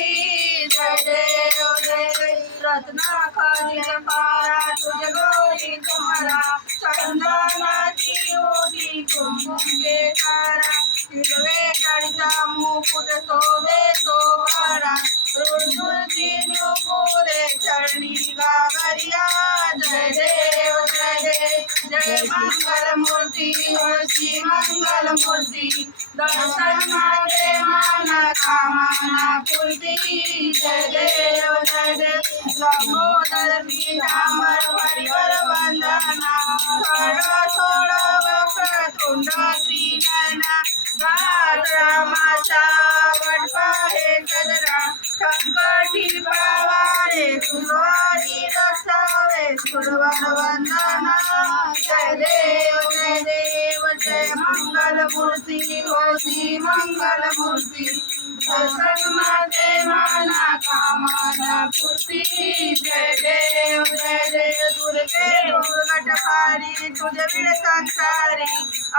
मूर्ती जय देव जय देव रत्ना खनिज पारा तुझ गौरी तुम्हारा चंदनाची ओटी कुंकुम केसारा हिरवे गडचा मुकुट शोभे सोहरा रुळरुळती नुपुरे चरणी गागरिया जय देव जय मंगल मूर्ती तुळशी मंगल मूर्ती दर्शन मागे माना कामना पूर्ती जय देव लंबोदर पीतांबर परिवर वंदना थोड थोड वक्र तुंड त्रिनयना गात रामाचा वटपा हे सदरा संकटी पावारे सुरवारी रक्षावे सुरवर वंदना जय देव जय मंगल मूर्ती होती मंगल मूर्ती दर्शन माते माना कामना पूर्ती जय देव दुर्गे दुर्गटहारी तुझे विड संसारी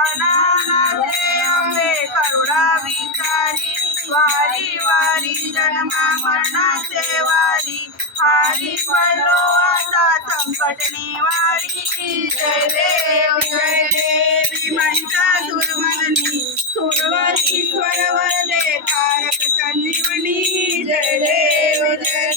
अनानाथे अंबे करुणा विचारी वारी वारी जन्मा मरणाचे वारी हारी पडलो आता संकट निवारी जय देव